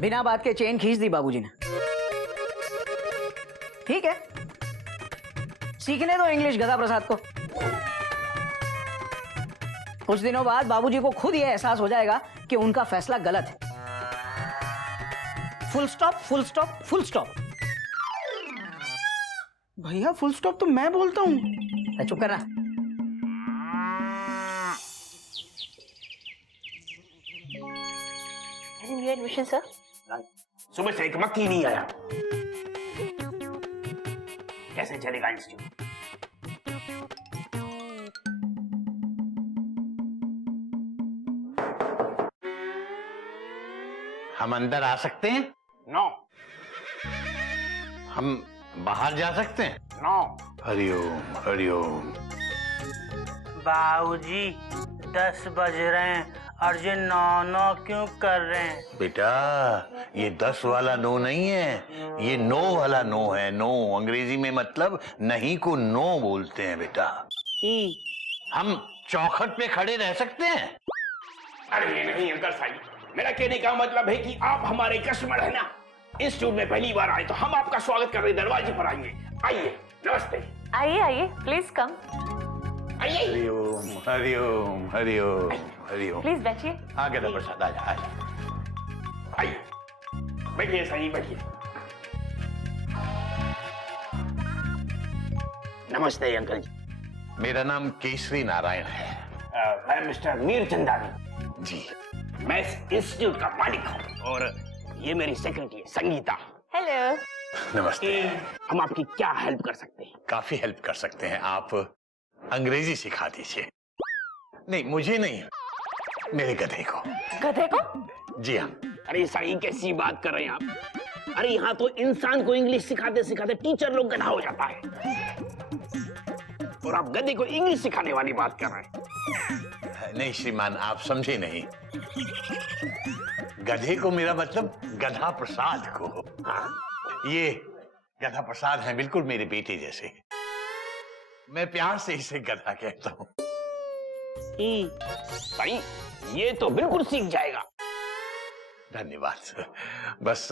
बिना बात के चेन खींच दी बाबूजी ने। ठीक है, सीखने दो इंग्लिश गधा प्रसाद को। कुछ दिनों बाद बाबूजी को खुद यह एहसास हो जाएगा कि उनका फैसला गलत है। Full stop, full stop, full stop. भैया फुल स्टॉप तो मैं बोलता हूँ। चुप करना। New admission sir. सुबह से एक वक्त ही नहीं आया। कैसे चलेगा इंस्टीट्यूट? हम अंदर आ सकते हैं? नो। हम बाहर जा सकते हैं? नो। हरिओम हरिओम। बाबूजी 10 बज रहे हैं, अर्जुन 9 क्यों कर रहे हैं? बेटा ये 10 वाला नो नहीं है, ये नो वाला नो है। नो अंग्रेजी में मतलब नहीं को नो बोलते हैं बेटा। हम चौखट पे खड़े रह सकते हैं? अरे नहीं अंकल साहब, मेरा कहने का मतलब है कि आप हमारे कस्टमर है ना। इंस्टीट्यूट में पहली बार आए तो हम आपका स्वागत करने दरवाजे पर आएंगे। आइए, नमस्ते। आइए आइए, प्लीज कम। आइए। हरिओम हरिओम हरिओम हरिओम। प्लीज बैठिए। हाँ गधा प्रसाद आजा आजा। आइए, बैठिए, सही बैठिए। नमस्ते अंकल जी। मेरा नाम केसरी नारायण है। मैं मिस्टर मीर चंदानी जी। मैं इस इंस्टीट्यूट का मालिक हूँ और ये मेरी सेक्रेटरी है संगीता। हेलो। नमस्ते। हम आपकी क्या हेल्प कर सकते हैं? काफी हेल्प कर सकते हैं आप। अंग्रेजी सिखा दीजिए। नहीं मुझे नहीं, मेरे गधे को। गधे को? जी हाँ। अरे सही कैसी बात कर रहे हैं आप? अरे यहाँ तो इंसान को इंग्लिश सिखाते सिखाते टीचर लोग गधा हो जाता है और आप गधे को इंग्लिश सिखाने वाली बात कर रहे हैं। नहीं श्रीमान, आप समझे नहीं। गधे को मेरा मतलब गधा प्रसाद को। ये गधा प्रसाद है बिल्कुल मेरे बेटे जैसे। मैं प्यार से इसे गधा कहता हूँ। सही, ये तो बिल्कुल सीख जाएगा। धन्यवाद सर। बस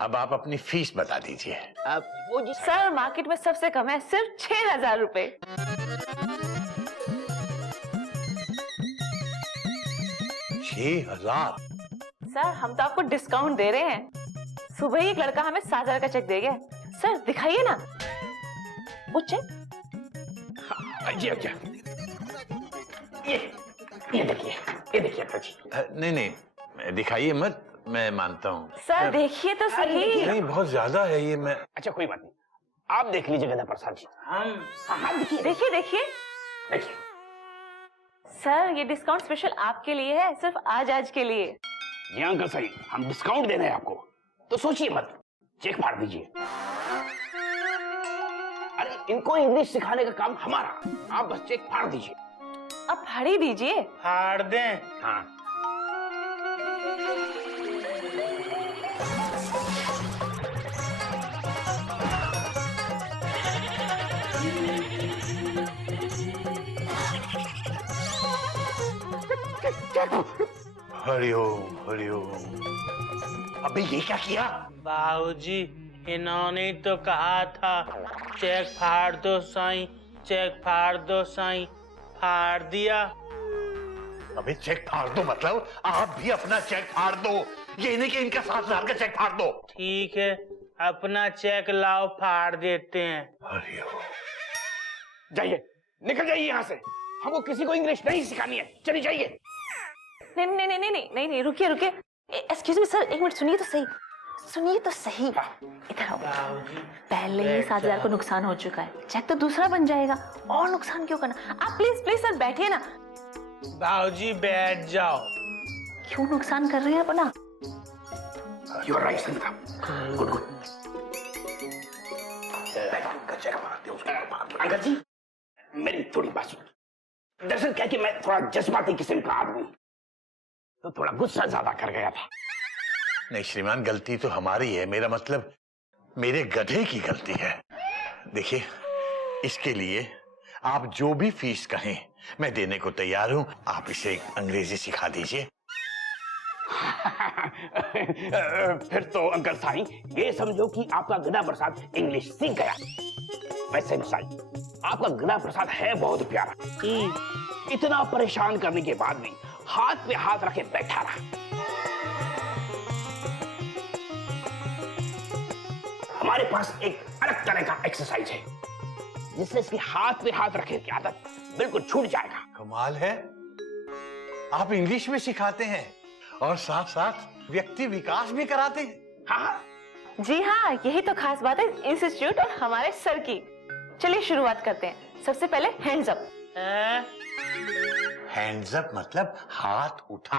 अब आप अपनी फीस बता दीजिए। वो जी सर मार्केट में सबसे कम है, सिर्फ 6,000 रुपए। 6,000? सर हम तो आपको डिस्काउंट दे रहे हैं। सुबह ही एक लड़का हमें 7,000 का चेक दे गया। सर दिखाइए ना वो चेक। जी अच्छा, ये देखिए, ये देखिए अंकल जी। नहीं नहीं दिखाइए मत, मैं मानता हूँ। सर देखिए तो सही। नहीं बहुत ज्यादा है ये। मैं अच्छा कोई बात नहीं, आप देख लीजिए गधा प्रसाद जी। हाँ देखिए देखिए देखिए। देखिए। सर ये डिस्काउंट स्पेशल आपके लिए है, सिर्फ आज के लिए। जी अंकल सही, हम डिस्काउंट दे रहे हैं आपको, तो सोचिए मत, चेक फाड़ दीजिए। अरे इनको इंग्लिश सिखाने का काम हमारा, आप बस चेक फाड़ दीजिए। अब फाड़ ही दीजिए। फाड़ दें? हाँ। हरिओम हरिओम। अबे ये क्या किया? बाबूजी इन्होंने तो कहा था चेक फाड़ दो साईं, चेक फाड़ दो साईं। फाड़ दिया। अबे चेक फाड़ दो मतलब आप भी अपना चेक फाड़ दो। ये नहीं कि इनका 7,000 का चेक फाड़ दो। ठीक है, अपना चेक लाओ, फाड़ देते हैं। हरिओम। जाइए, निकल जाइए यहाँ से, हमको किसी को इंग्लिश नहीं सिखानी है, चली जाइए। नहीं नहीं नहीं नहीं नहीं नहीं, रुकिए रुकिए। एक्सक्यूज मी सर, एक मिनट सुनिए तो सही, सुनिए तो सही। इधर आओ। पहले ही 7,000 को नुकसान हो चुका है, चेक तो दूसरा बन जाएगा, और नुकसान क्यों करना। आप प्लीज प्लीज सर बैठिए ना। बाबूजी बैठ जाओ। क्यों नुकसान कर रहे हैं अपना? You are right Sangeeta, good good. Uncle ji मेरी थोड़ी बात सुन। दरअसल क्या कि मैं थोड़ा जज्बाती किस्म का आदमी, तो थोड़ा गुस्सा ज्यादा कर गया था। नहीं श्रीमान, गलती तो हमारी है। मेरा मतलब मेरे गधे की गलती है। देखिए इसके लिए आप जो भी फीस कहें मैं देने को तैयार हूं। आप इसे अंग्रेजी सिखा दीजिए। फिर तो अंकल साईं ये समझो कि आपका गधा प्रसाद इंग्लिश सीख गया। वैसे भी साईं आपका गधा प्रसाद है बहुत प्यारा। इतना परेशान करने के बाद भी हाथ पे हाथ रखे बैठा रहा। हमारे पास एक अलग तरह का एक्सरसाइज है जिससे इसके हाथ पे हाथ रखे की आदत बिल्कुल छूट जाएगा। कमाल है, आप इंग्लिश में सिखाते हैं और साथ साथ व्यक्ति विकास भी कराते हैं। हाँ जी हाँ, यही तो खास बात है इंस्टीट्यूट और हमारे सर की। चलिए शुरुआत करते हैं। सबसे पहले हैंड्स अप। हैंड्स अप मतलब हाथ उठा।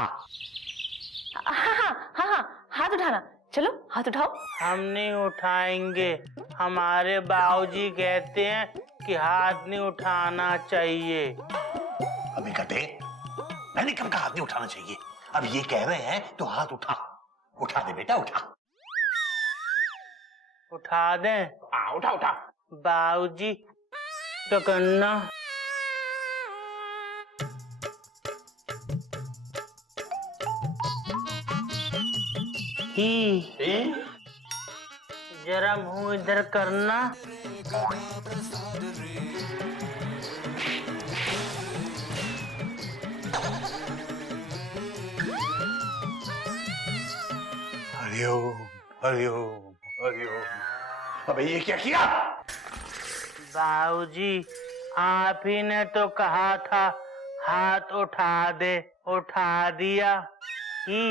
हाँ, हाथ उठाना। चलो हाथ उठाओ। हम नहीं उठाएंगे, हमारे बाबूजी कहते हैं कि हाथ नहीं उठाना चाहिए। अभी कटे, मैंने कब कहा हाथ नहीं उठाना चाहिए? अब ये कह रहे हैं तो हाथ उठा। उठा दे बेटा, उठा। उठा दें? हाँ उठा उठा। बाबूजी तो करना। ही जरा मुंह इधर करना। हरिओम हरिओम हरिओम। अबे ये क्या किया? बाबूजी आप ही ने तो कहा था हाथ उठा दे, उठा दिया ही।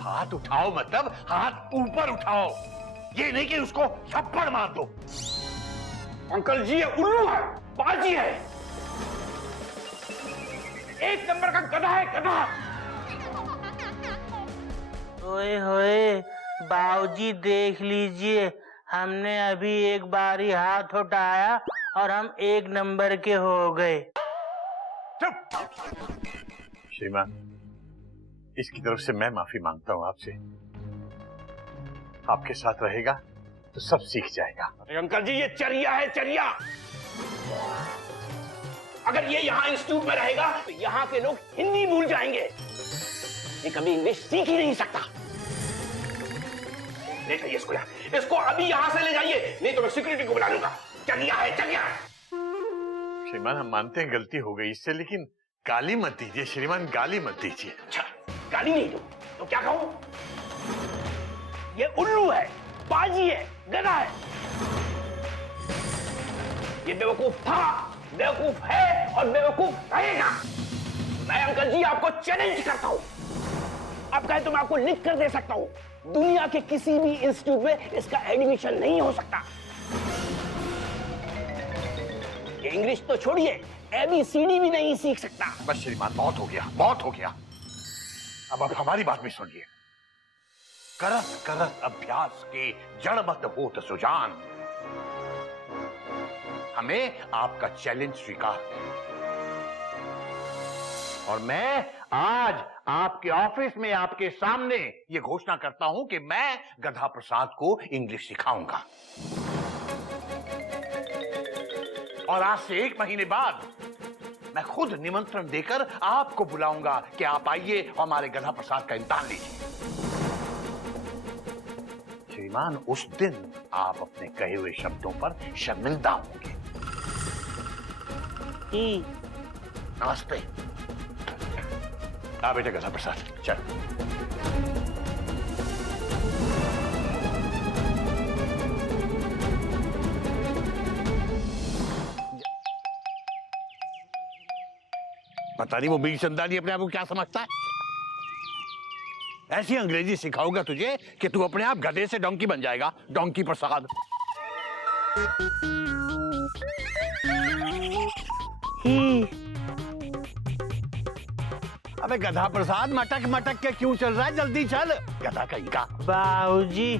हाथ उठाओ मतलब हाथ ऊपर उठाओ, ये नहीं कि उसको थप्पड़ मार दो। अंकल जी ये उल्लू है, बाजी है, एक नंबर का गधा है, गधा। ओए होए बाबूजी देख लीजिए, हमने अभी एक बार ही हाथ उठाया और हम एक नंबर के हो गए। चुप। श्रीमान, इसकी तरफ से मैं माफी मांगता हूं आपसे। आपके साथ रहेगा तो सब सीख जाएगा। अरे अंकल जी ये चरिया है, चरिया। अगर ये यहाँ इंस्टीट्यूट में रहेगा तो यहाँ के लोग हिंदी भूल जाएंगे। ये कभी इंग्लिश सीख ही नहीं सकता। ले जाइए इसको यहाँ, इसको अभी यहाँ से ले जाइए, नहीं तो मैं सिक्योरिटी को बुला लूंगा। चरिया है, चरिया। श्रीमान हम मानते हैं गलती हो गई इससे, लेकिन गाली मत दीजिए श्रीमान, गाली मत दीजिए। अच्छा गाली नहीं दो तो क्या कहूं? ये उल्लू है, बाजी है, गधा है। ये बेवकूफ था, बेवकूफ है और बेवकूफ रहेगा। मैं अंकल जी आपको चैलेंज करता हूं। आप कहें तो मैं आपको लिख कर दे सकता हूं, दुनिया के किसी भी इंस्टीट्यूट में इसका एडमिशन नहीं हो सकता। ये इंग्लिश तो छोड़िए, ABCD भी नहीं सीख सकता। बस श्रीमान बहुत हो गया, बहुत हो गया। अब आप हमारी बात भी सुनिए। करत करत अभ्यास के जड़बद्ध होत सुजान। हमें आपका चैलेंज स्वीकार है और मैं आज आपके ऑफिस में आपके सामने ये घोषणा करता हूं कि मैं गधा प्रसाद को इंग्लिश सिखाऊंगा। और आज से 1 महीने बाद मैं खुद निमंत्रण देकर आपको बुलाऊंगा कि आप आइए और हमारे गधा प्रसाद का इम्तिहान लीजिए। श्रीमान उस दिन आप अपने कहे हुए शब्दों पर शर्मिंदा होंगे। नमस्ते। आ बेटे गधा प्रसाद चल। पता नहीं वो बीर चंदानी अपने आप को क्या समझता है। ऐसी अंग्रेजी सिखाऊंगा तुझे कि तू अपने आप गधे से डोंकी बन जाएगा। डोंकी प्रसाद। अबे गधा प्रसाद मटक मटक के क्यों चल रहा है? जल्दी चल गधा कहीं का। बाबूजी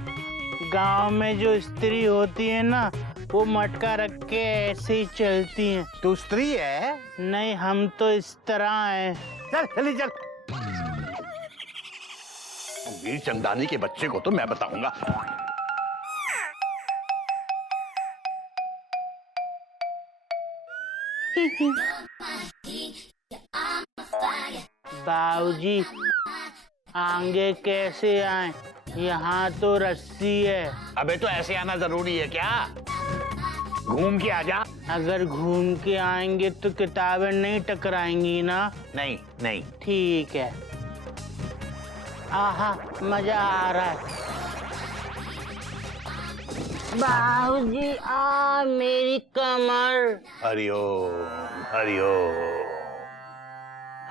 गांव में जो स्त्री होती है ना, वो मटका रख के ऐसे ही चलती हैं। तू स्त्री है? नहीं हम तो इस तरह हैं। चल जल्दी चल। वीर चंदानी के बच्चे को तो मैं बताऊंगा। बाबूजी आगे कैसे आए? यहाँ तो रस्सी है। अबे तो ऐसे आना जरूरी है क्या? घूम के आ जा। अगर घूम के आएंगे तो किताबें नहीं टकराएंगी ना? नहीं नहीं। ठीक है। आहा, मजा आ रहा है। बाबूजी, मेरी कमर। हरिओम हरिओम।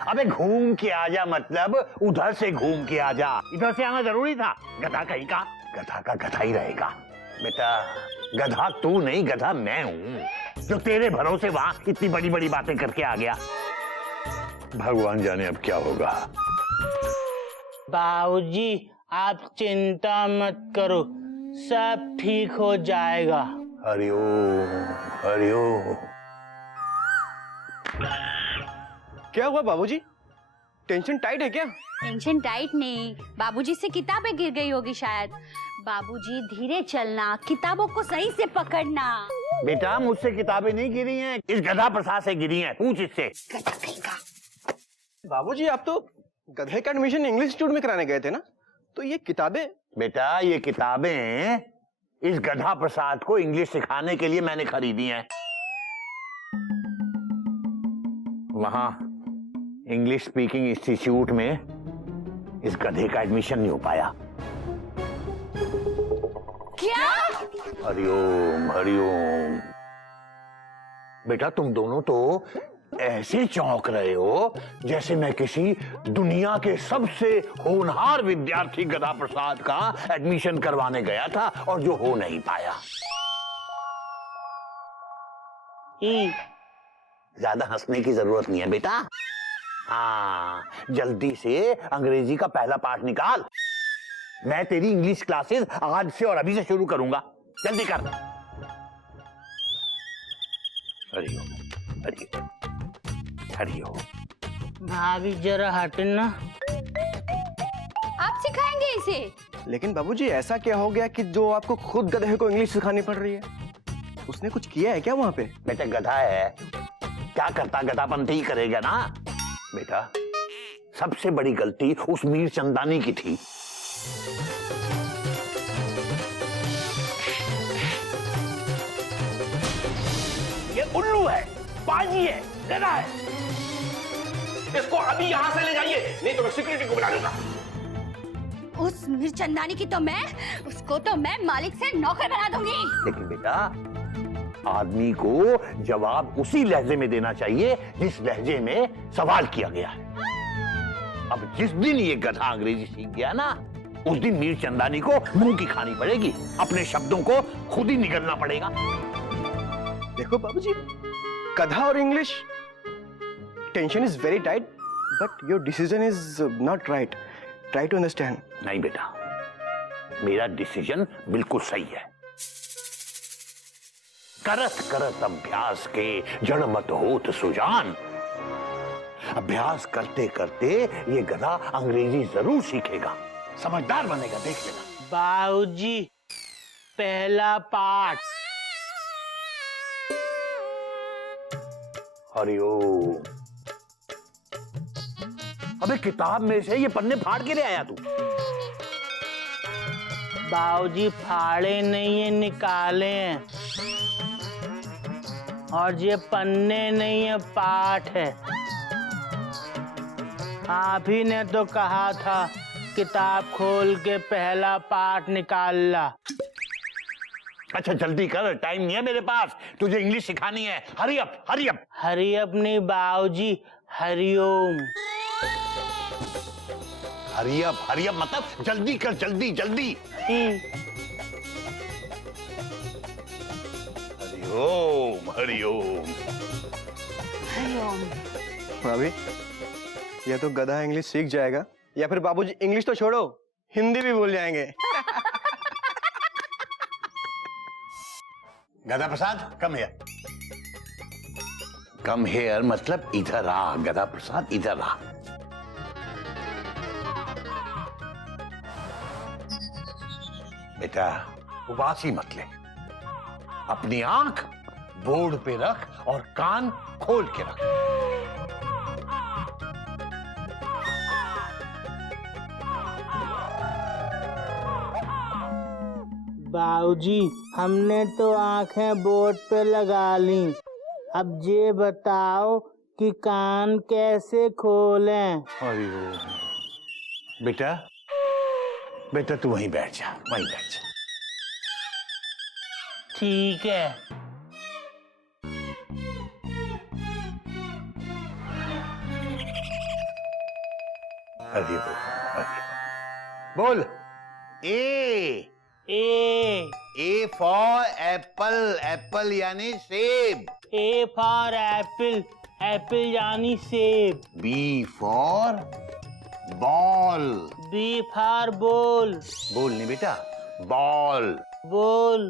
अबे घूम के आ जा, मतलब उधर से घूम के आ जा। इधर से आना जरूरी था? गधा कहीं का, गधा का गधा ही रहेगा। बेटा गधा तू नहीं, गधा मैं हूँ जो तेरे भरोसे वहां इतनी बड़ी बड़ी बातें करके आ गया। भगवान जाने अब क्या होगा। बाबूजी, आप चिंता मत करो, सब ठीक हो जाएगा। हरिओम हरिओम। क्या हुआ बाबूजी? टेंशन टाइट है क्या? टेंशन टाइट नहीं, बाबूजी से किताबें गिर गई होगी शायद। बाबूजी धीरे चलना, किताबों को सही से पकड़ना। बेटा मुझसे किताबें नहीं गिरी हैं, इस गधा प्रसाद से गिरी हैं, पूछ इससे। बाबूजी आप तो गधे का एडमिशन इंग्लिश इंस्टीट्यूट में कराने गए थे ना, तो ये किताबें? बेटा ये किताबें इस गधा प्रसाद को इंग्लिश सिखाने के लिए मैंने खरीदी हैं। वहां इंग्लिश स्पीकिंग इंस्टीट्यूट में इस गधे का एडमिशन नहीं हो पाया। क्या? हरिओम हरिओम। बेटा तुम दोनों तो ऐसे चौंक रहे हो जैसे मैं किसी दुनिया के सबसे होनहार विद्यार्थी गधा प्रसाद का एडमिशन करवाने गया था और जो हो नहीं पाया। ज्यादा हंसने की जरूरत नहीं है बेटा। हाँ, जल्दी से अंग्रेजी का पहला पाठ निकाल। मैं तेरी इंग्लिश क्लासेस आज से और अभी से शुरू करूंगा। जल्दी कर। हरिओम हरिओम हरिओम। भाभी जरा हटना। आप सिखाएंगे इसे? लेकिन बाबूजी ऐसा क्या हो गया कि जो आपको खुद गधे को इंग्लिश सिखानी पड़ रही है? उसने कुछ किया है क्या वहां पे? बेटा गधा है, क्या करता गधापंथी ही करेगा ना। बेटा सबसे बड़ी गलती उस मीर चंदानी की थी। ये उल्लू है, बाजी है, गधा है। इसको अभी यहाँ से ले जाइए, नहीं तो मैं सिक्योरिटी को बुला लूंगा। उस मिर्चंदानी की तो मैं, उसको तो मैं मालिक से नौकर बना दूंगी। लेकिन बेटा आदमी को जवाब उसी लहजे में देना चाहिए जिस लहजे में सवाल किया गया है। अब जिस दिन ये गधा अंग्रेजी सीख गया ना, उस दिन मीर चंदानी को मुंह की खानी पड़ेगी। अपने शब्दों को खुद ही निगलना पड़ेगा। देखो बाबूजी, गधा और English, tension is very tight, but your decision is not right. Try to understand. नहीं बेटा, मेरा डिसीजन बिल्कुल सही है। करत करत अभ्यास के जड़ मत होत सुजान। अभ्यास करते करते ये गधा अंग्रेजी जरूर सीखेगा, समझदार बनेगा, देख लेना। बाबूजी, पहला पाठ। हरिओम। अबे किताब में से ये पन्ने फाड़ के ले आया तू? बाबूजी फाड़े नहीं है, निकाले हैं। और ये पन्ने नहीं है, पाठ है। आप ही ने तो कहा था किताब खोल के पहला पाठ निकाल ला। अच्छा जल्दी कर, टाइम नहीं है मेरे पास, तुझे इंग्लिश सिखानी है। Hurry up hurry up. Hurry up नहीं बाबूजी, हरिओम। हरी अप मतलब जल्दी कर, जल्दी जल्दी। हरिओम हरिओम हरिओम। भाभी या तो गधा इंग्लिश सीख जाएगा या फिर बाबूजी इंग्लिश तो छोड़ो, हिंदी भी भूल जाएंगे। गधा प्रसाद कम हियर। कम हियर मतलब इधर आ। गधा प्रसाद इधर आ। बेटा उबासी मत ले, अपनी आंख बोर्ड पे रख और कान खोल के रख। बाबूजी हमने तो आंखें बोर्ड पे लगा ली, अब ये बताओ कि कान कैसे खोलें। अरे बेटा, बेटा तू वहीं बैठ जा, वहीं बैठ जा। ठीक है। अरे बोल। A A for apple, apple यानी सेब। ए फॉर एप्पल, एप्पल यानी सेब। B for ball. B for ball. बोल नहीं बेटा, ball. Ball.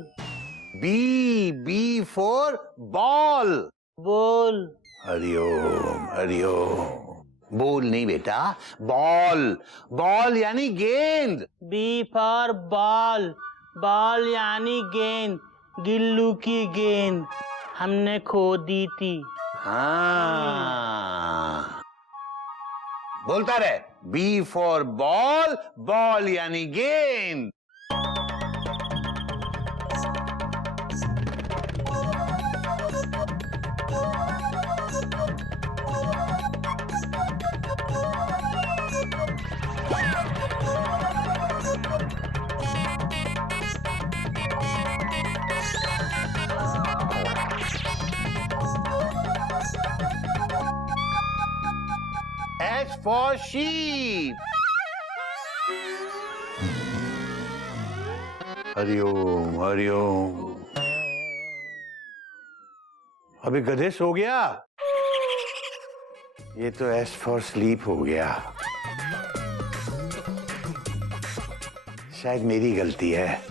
B for ball. Ball. हरिओम हरिओम। बोल नहीं बेटा, बॉल। बॉल यानी गेंद। बी फॉर बॉल, बॉल यानी गेंद, गिल्लू की गेंद हमने खो दी थी। हाँ, बोलता रहे। बी फॉर बॉल, बॉल यानी गेंद। H for sheep. Hariom Hariom. अभी गधे सो गया? ये तो S for sleep हो गया। शायद मेरी गलती है,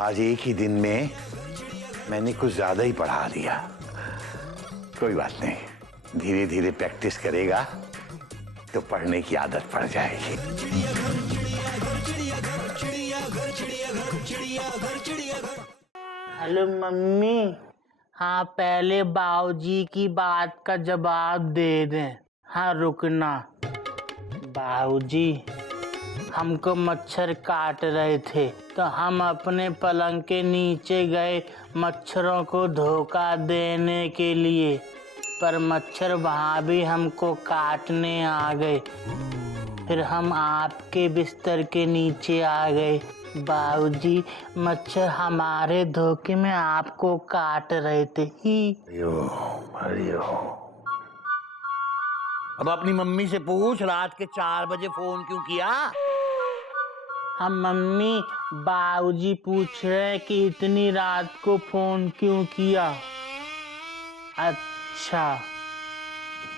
आज एक ही दिन में मैंने कुछ ज्यादा ही पढ़ा दिया। कोई बात नहीं, धीरे धीरे प्रैक्टिस करेगा तो पढ़ने की आदत पड़ जाएगी। हेलो मम्मी, हाँ पहले बाबूजी की बात का जवाब दे दें। हाँ रुकना। बाबूजी हमको मच्छर काट रहे थे तो हम अपने पलंग के नीचे गए मच्छरों को धोखा देने के लिए, पर मच्छर वहाँ भी हमको काटने आ गए। फिर हम आपके बिस्तर के नीचे आ गए। बाबूजी मच्छर हमारे धोखे में आपको काट रहे थे ही। अब अपनी मम्मी से पूछ, रात के 4 बजे फोन क्यों किया? हम मम्मी, बाबूजी पूछ रहे हैं कि इतनी रात को फोन क्यों किया। अच्छा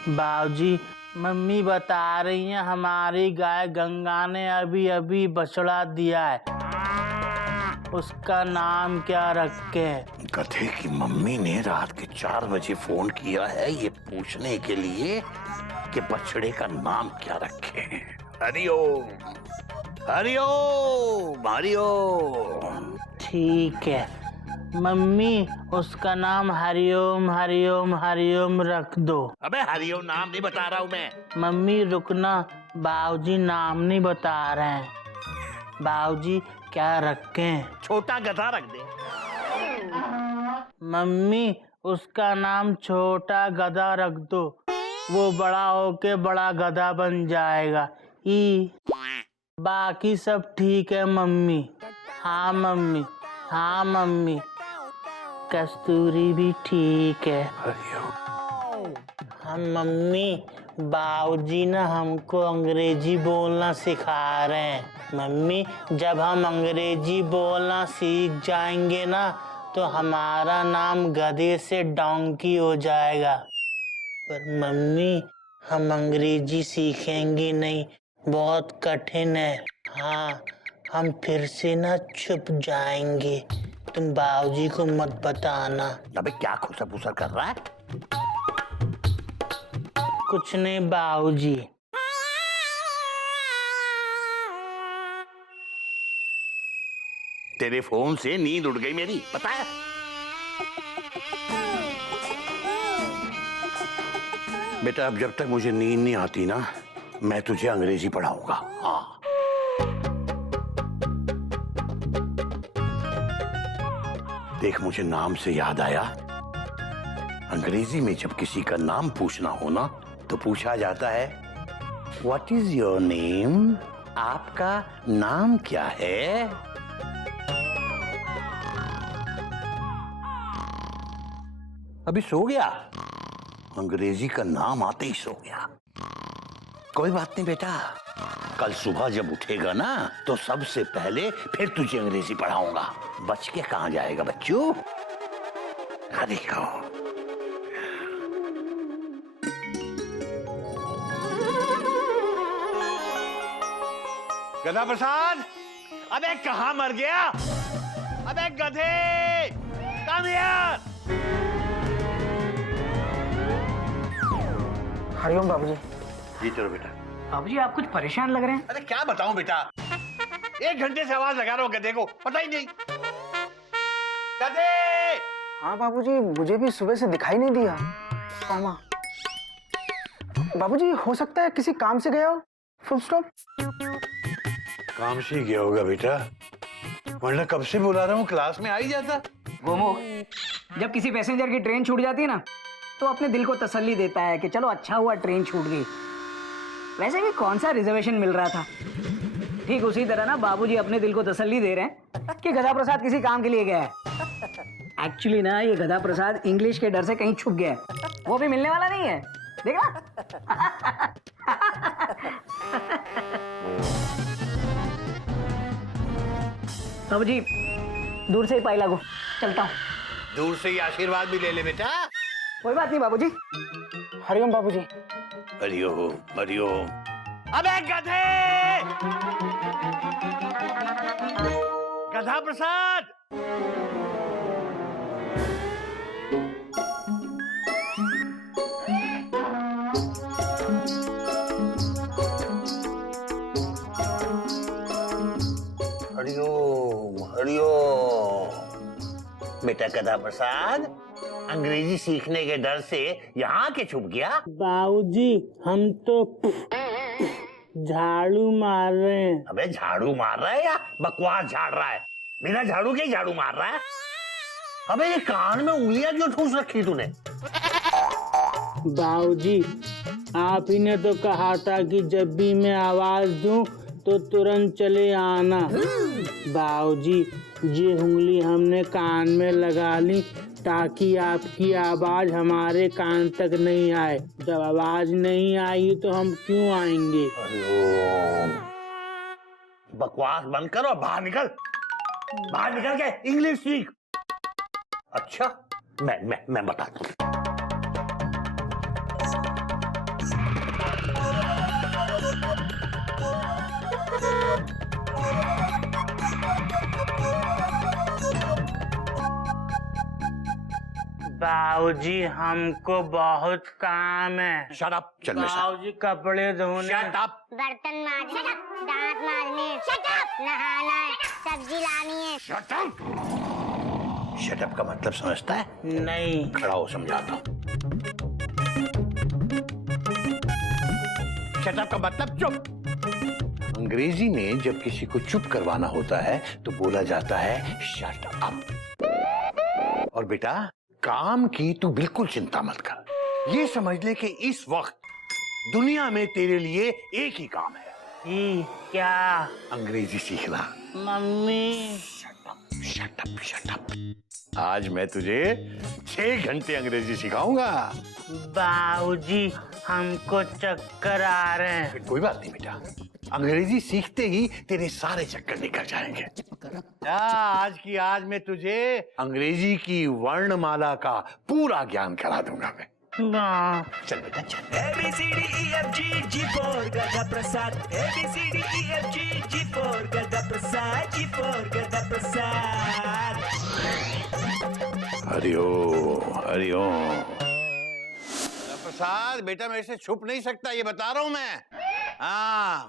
बाबूजी, मम्मी बता रही हैं हमारी गाय गंगा ने अभी अभी बछड़ा दिया है, उसका नाम क्या रखे? गधे की मम्मी ने रात के 4 बजे फोन किया है ये पूछने के लिए कि बछड़े का नाम क्या रखे। हरिओम हरिओम हरिओम। ठीक है मम्मी, उसका नाम हरिओम हरिओम हरिओम रख दो। अबे हरिओम नाम नहीं बता रहा हूँ मैं। मम्मी रुकना, बाबूजी नाम नहीं बता रहे हैं। बाबूजी क्या रखें? छोटा गधा रख दे। मम्मी उसका नाम छोटा गधा रख दो, वो बड़ा होके बड़ा गधा बन जाएगा। ई बाकी सब ठीक है मम्मी। हाँ मम्मी, हाँ मम्मी। कस्तूरी भी ठीक है। हम मम्मी, बाबूजी ना हमको अंग्रेजी बोलना सिखा रहे हैं। मम्मी जब हम अंग्रेजी बोलना सीख जाएंगे ना तो हमारा नाम गधे से डोंकी हो जाएगा। पर मम्मी हम अंग्रेजी सीखेंगे नहीं, बहुत कठिन है। हाँ हम फिर से ना छुप जाएंगे, तुम बाबूजी को मत बताना। अबे क्या खुसर फुसर कर रहा है? कुछ नहीं बाबूजी। तेरे फोन से नींद उड़ गई मेरी, पता है? बेटा अब जब तक मुझे नींद नहीं आती ना, मैं तुझे अंग्रेजी पढ़ाऊंगा। हाँ देख, मुझे नाम से याद आया, अंग्रेजी में जब किसी का नाम पूछना हो ना तो पूछा जाता है व्हाट इज योर नेम? आपका नाम क्या है? अभी सो गया? अंग्रेजी का नाम आते ही सो गया। कोई बात नहीं बेटा, कल सुबह जब उठेगा ना तो सबसे पहले फिर तुझे अंग्रेजी पढ़ाऊंगा। बच के कहां जाएगा बच्चों? देखो, गधा प्रसाद, अबे कहां मर गया? अबे गधे, कम हियर। हरिओम बाबूजी। जी चलो बेटा। बाबूजी आप कुछ परेशान लग रहे हैं। अरे क्या बताऊं बेटा, 1 घंटे से आवाज लगा रहा हूं गधे को, पता ही नहीं। गधे! हाँ बाबूजी, मुझे भी सुबह से दिखाई नहीं दिया। मामा, बाबूजी हो सकता है किसी काम से गया हो। Full stop. काम से गया होगा बेटा, वरना कब से बुला रहा हूँ, क्लास में आ ही जाता। गोमो, जब किसी पैसेंजर की ट्रेन छूट जाती है ना तो अपने दिल को तसल्ली देता है कि चलो अच्छा हुआ ट्रेन छूट गई। वैसे भी कौन सा रिजर्वेशन मिल रहा था। ठीक उसी तरह ना बाबूजी अपने दिल को तसल्ली दे रहे हैं कि गधा प्रसाद किसी काम के लिए गया है। एक्चुअली ना ये गधा प्रसाद इंग्लिश के डर से कहीं छुप गया है, वो भी मिलने वाला नहीं है। देखा? बाबूजी दूर से ही पाई लागू, चलता हूँ। दूर से ही आशीर्वाद भी ले ले बेटा। कोई बात नहीं बाबूजी। हरिओम बाबूजी। हरिओम हरिओम। अबे गधे, गधा प्रसाद, हरिओम हरिओम। बेटा गधा प्रसाद, अंग्रेजी सीखने के डर से यहाँ के छुप गया? बाबूजी हम तो झाड़ू मार रहे हैं। अबे झाड़ू मार रहा है या बकवास झाड़ रहा है? बिना झाड़ू के झाड़ू मार रहा है? अबे ये कान में उंगलियां क्यों ठूस रखी तूने? बाबूजी आप ही ने तो कहा था कि जब भी मैं आवाज दूं तो तुरंत चले आना। बाबूजी ये उंगली हमने कान में लगा ली ताकि आपकी आवाज हमारे कान तक नहीं आए। जब आवाज नहीं आई तो हम क्यों आएंगे? बकवास बंद कर और बाहर निकल। बाहर निकल के इंग्लिश सीख। अच्छा मैं बताता हूँ। बाबूजी हमको बहुत काम है। शट अप, चल मेरे साथ। बाबूजी कपड़े धोने। Shut up. बर्तन मांजने, दांत मांजने, नहाना, सब्जी लानी है। Shut up. शट अप का मतलब समझता है? नहीं। खड़ा हो, समझाता हूँ। शट अप का मतलब चुप। अंग्रेजी में जब किसी को चुप करवाना होता है तो बोला जाता है शट अप। और बेटा काम की तू बिल्कुल चिंता मत कर। ये समझ ले कि इस वक्त दुनिया में तेरे लिए एक ही काम है। क्या? अंग्रेजी सीखना। Mummy. Shut up shut up. आज मैं तुझे 6 घंटे अंग्रेजी सिखाऊंगा। बाबूजी हमको चक्कर आ रहे हैं। कोई बात नहीं बेटा, अंग्रेजी सीखते ही तेरे सारे चक्कर निकल जाएंगे। आज की आज मैं तुझे अंग्रेजी की वर्णमाला का पूरा ज्ञान करा दूंगा मैं। चल बेटा चल। ABCDEFG for गधा प्रसाद। ABCDEFG for गधा प्रसाद। G for गधा प्रसाद। हरिओम हरिओम। गधा प्रसाद बेटा मेरे से छुप नहीं सकता, ये बता रहा हूं मैं। हाँ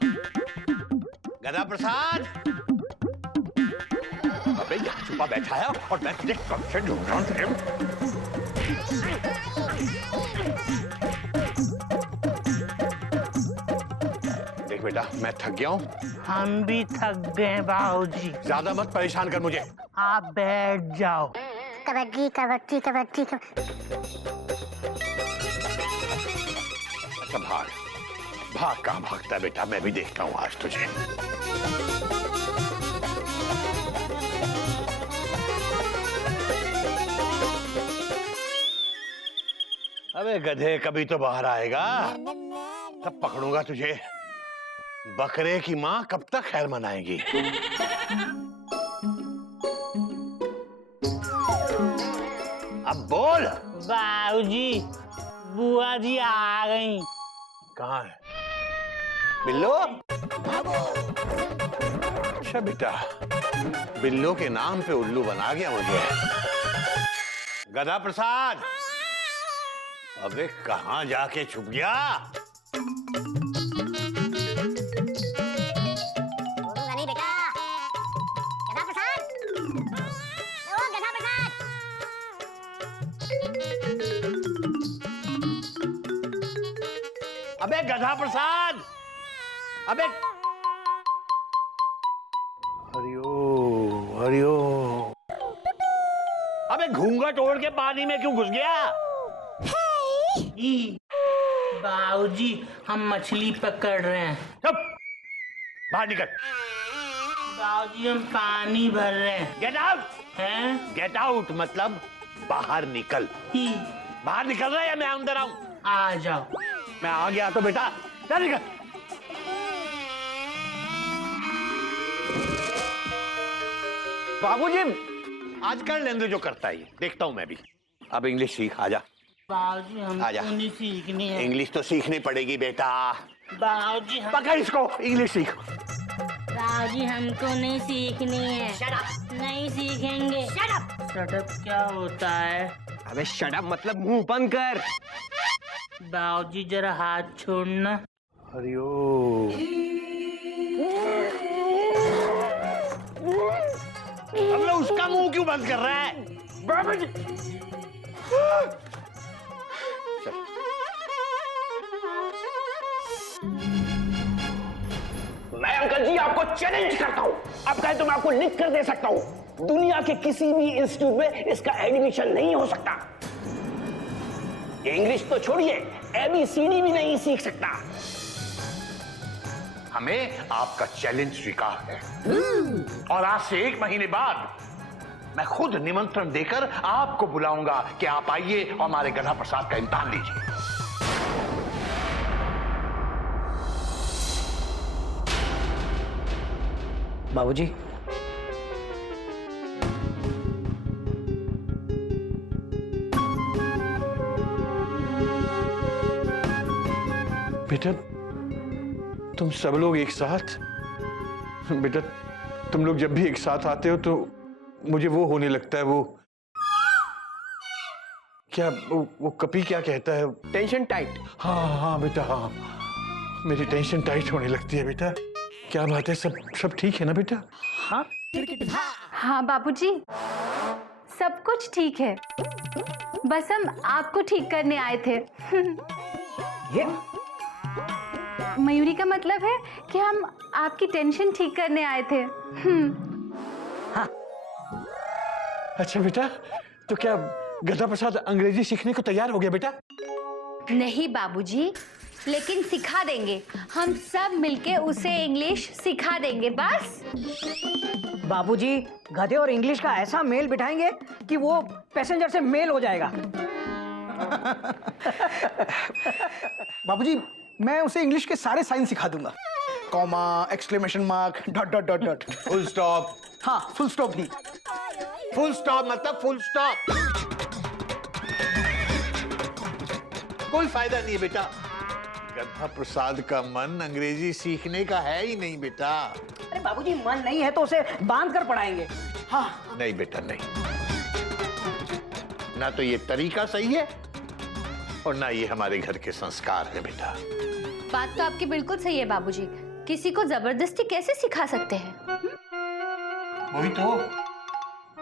गधा प्रसाद, अबे यहाँ छुपा बैठा है और मैं तुझे कब से ढूंढ रहा हूँ। देख बेटा मैं थक गया हूँ। हम भी थक गए बाबूजी। ज्यादा मत परेशान कर मुझे। आप बैठ जाओ। कबड्डी कबड्डी कबड्डी अच्छा भाग भाग, कहाँ भागता है बेटा, मैं भी देखता हूँ आज तुझे। अबे गधे, कभी तो बाहर आएगा, तब पकड़ूंगा तुझे। बकरे की माँ कब तक खैर मनाएगी? अब बोल। बाबूजी, बुआ जी आ गई। कहाँ है बिल्लो? अच्छा बेटा, बिल्लो के नाम पे उल्लू बना गया मुझे। गधा प्रसाद, अबे कहाँ जाके छुप गया? बोलूंगा नहीं बेटा। गधा प्रसाद, ओ गधा प्रसाद। अबे गधा प्रसाद, अबे हरिओ हरिओ, अबे घूंघट ओढ़ के पानी में क्यों घुस गया? बाबूजी, हम मछली पकड़ रहे हैं। चुप, बाहर निकल। बाबूजी, हम पानी भर रहे हैं। Get out. हैं? गेट आउट मतलब बाहर निकल। बाहर निकल रहा है या मैं अंदर आऊं? आ जाओ। मैं आ गया तो बेटा चल निकल। बाबूजी, आज कर लेंगे जो करता है, देखता हूं मैं भी। अब इंग्लिश सीख, आजा। बाबूजी, आजा। हमको नहीं सीखनी है। इंग्लिश तो सीखनी पड़ेगी बेटा। बाबूजी, पकड़ इसको, इंग्लिश सीख। बाबूजी हमको नहीं सीखनी है। नहीं सीखेंगे। शटअप क्या होता है? अबे शट अप मतलब मुंह बंद कर। बाबूजी, जरा हाथ छोड़ना। हरिओ, अब उसका मुंह क्यों बंद कर रहा है? बाबूजी, मैं अंकल जी आपको चैलेंज करता हूं। आप कहें तो मैं आपको लिख कर दे सकता हूं, दुनिया के किसी भी इंस्टीट्यूट में इसका एडमिशन नहीं हो सकता। ये इंग्लिश तो छोड़िए, ABCD भी नहीं सीख सकता। हमें आपका चैलेंज स्वीकार है और आज से 1 महीने बाद मैं खुद निमंत्रण देकर आपको बुलाऊंगा कि आप आइए और हमारे गधा प्रसाद का इम्तिहान लीजिए। बाबूजी, बेटा, तुम सब लोग एक साथ, बेटा तुम लोग जब भी एक साथ आते हो तो मुझे वो होने लगता है, वो क्या, वो कपी क्या कहता है? Tension tight. हाँ हाँ बेटा, हाँ मेरी टेंशन टाइट होने लगती है बेटा। क्या बात है, सब ठीक है ना बेटा? हाँ बाबूजी, सब कुछ ठीक है, बस हम आपको ठीक करने आए थे। ये मयूरी का मतलब है कि हम आपकी टेंशन ठीक करने आए थे। अच्छा बेटा, तो क्या गधा प्रसाद अंग्रेजी सीखने को तैयार हो गया बेटा? नहीं बाबूजी, लेकिन सिखा देंगे। हम सब मिलके उसे इंग्लिश सिखा देंगे बस। बाबूजी, गधे और इंग्लिश का ऐसा मेल बिठाएंगे कि वो पैसेंजर से मेल हो जाएगा। बाबूजी, मैं उसे इंग्लिश के सारे साइन सिखा दूंगा। Comma, exclamation mark, dot dot dot dot. Full stop. हाँ, फुल स्टॉप भी। फुल स्टॉप मतलब फुल स्टॉप। कोई फायदा नहीं है बेटा, गधा प्रसाद का मन अंग्रेजी सीखने का है ही नहीं बेटा। अरे बाबूजी, मन नहीं है तो उसे बांध कर पढ़ाएंगे। हाँ नहीं बेटा, नहीं, ना तो ये तरीका सही है और ना ये हमारे घर के संस्कार है बेटा। बात तो आपकी बिल्कुल सही है बाबूजी, किसी को जबरदस्ती कैसे सिखा सकते हैं? वही तो।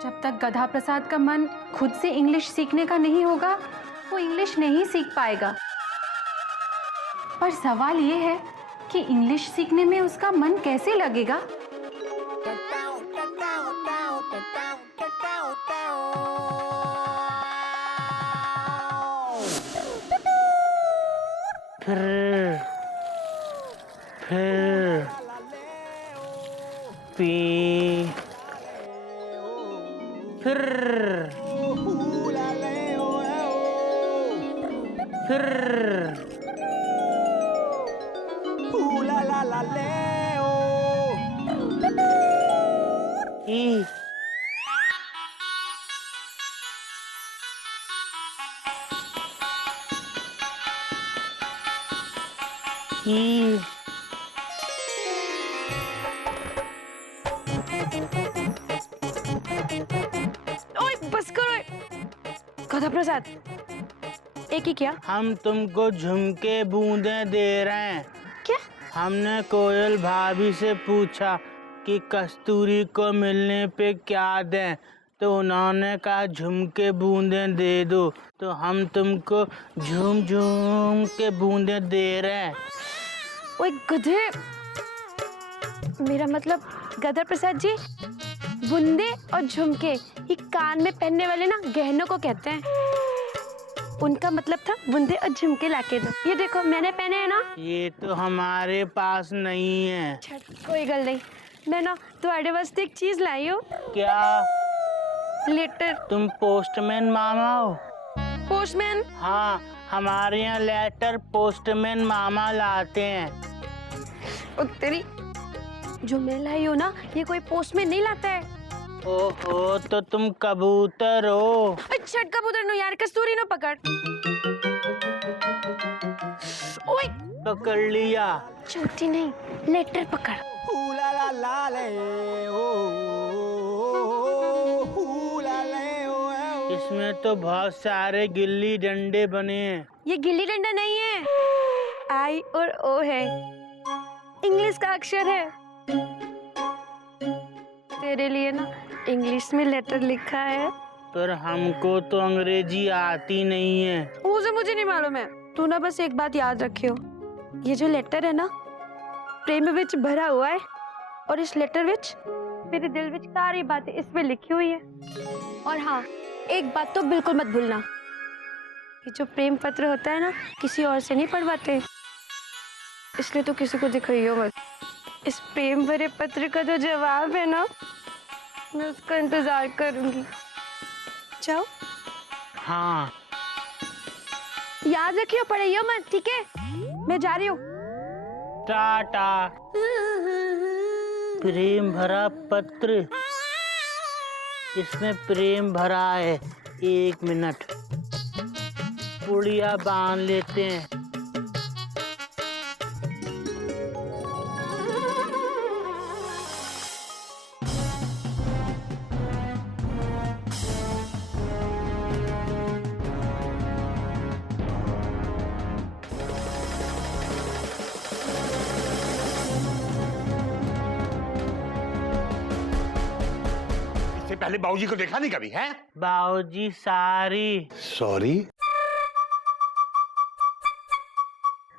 जब तक गधा प्रसाद का मन खुद से इंग्लिश सीखने का नहीं होगा, वो इंग्लिश नहीं सीख पाएगा। पर सवाल ये है कि इंग्लिश सीखने में उसका मन कैसे लगेगा? फिर पी फिर ई ई ओए बस करो गधा प्रसाद एक ही क्या हम तुमको झुमके बूंदे दे रहे हैं। क्या हमने कोयल भाभी से पूछा कि कस्तूरी को मिलने पे क्या दें, तो उन्होंने कहा झुमके बूंदे दे दो, तो हम तुमको झूम झूम के बूंदे दे रहे हैं। ओए गधे मेरा मतलब गधा प्रसाद जी बूंदे और झुमके ये कान में पहनने वाले ना गहनों को कहते हैं। उनका मतलब था बूंदे और झुमके लाके दो। ये देखो मैंने पहने हैं ना। ये तो हमारे पास नहीं है। कोई गल नहीं, मैं ना तुम्हारे वास्ते एक चीज लाई हूँ। क्या लेटर। तुम पोस्टमैन मामा हो? पोस्टमैन? हाँ, हमारे यहाँ लेटर पोस्टमैन मामा लाते हैं। ओ तेरी, जो मैं लाई हूँ ना ये कोई पोस्टमैन नहीं लाता है। ओहो, तो तुम कबूतर हो। अच्छा कबूतर नो यार, कस्तूरी नो पकड़। ओए पकड़ लिया। चूती नहीं, लेटर पकड़। इसमें तो बहुत सारे गिल्ली डंडे बने हैं। ये गिल्ली डंडा नहीं है, आई और ओ है, इंग्लिश का अक्षर है। तेरे लिए ना इंग्लिश में लेटर लिखा है। पर हमको तो अंग्रेजी आती नहीं है। वो से मुझे नहीं मालूम है। तू ना बस एक बात याद रखियो, ये जो लेटर है ना प्रेम विच भरा हुआ है, और इस लेटर विच मेरे दिल विच सारी बातें इसमें लिखी हुई है। और हाँ, एक बात तो बिल्कुल मत भूलना, ये जो प्रेम पत्र होता है ना किसी और से नहीं पढ़वाते, इसलिए तो किसी को दिखाइयो मत। इस प्रेम भरे पत्र का जो जवाब है ना, मैं उसका इंतजार करूंगी। जाओ। हाँ, याद रखियो, पढ़ियो मत, ठीक है? मैं जा रही हूँ। टाटा। प्रेम भरा पत्र, इसमें प्रेम भरा है। 1 मिनट, पुड़िया बांध लेते हैं। इससे पहले बाबूजी को देखा नहीं कभी है? बाबूजी सारी। सॉरी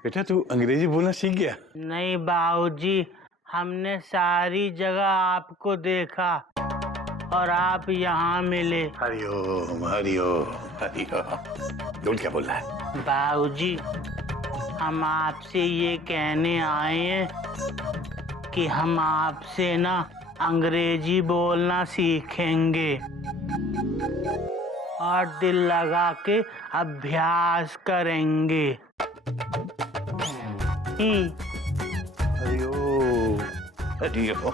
बेटा, तू अंग्रेजी बोलना सीख गया? नहीं बाबूजी, हमने सारी जगह आपको देखा और आप यहाँ मिले। हरिओम हरिओम हरिओम। बोल, क्या बोल रहा है? बाबूजी, हम आपसे ये कहने आए हैं कि हम आपसे ना अंग्रेजी बोलना सीखेंगे और दिल लगा के अभ्यास करेंगे। हरिओम हरिओम।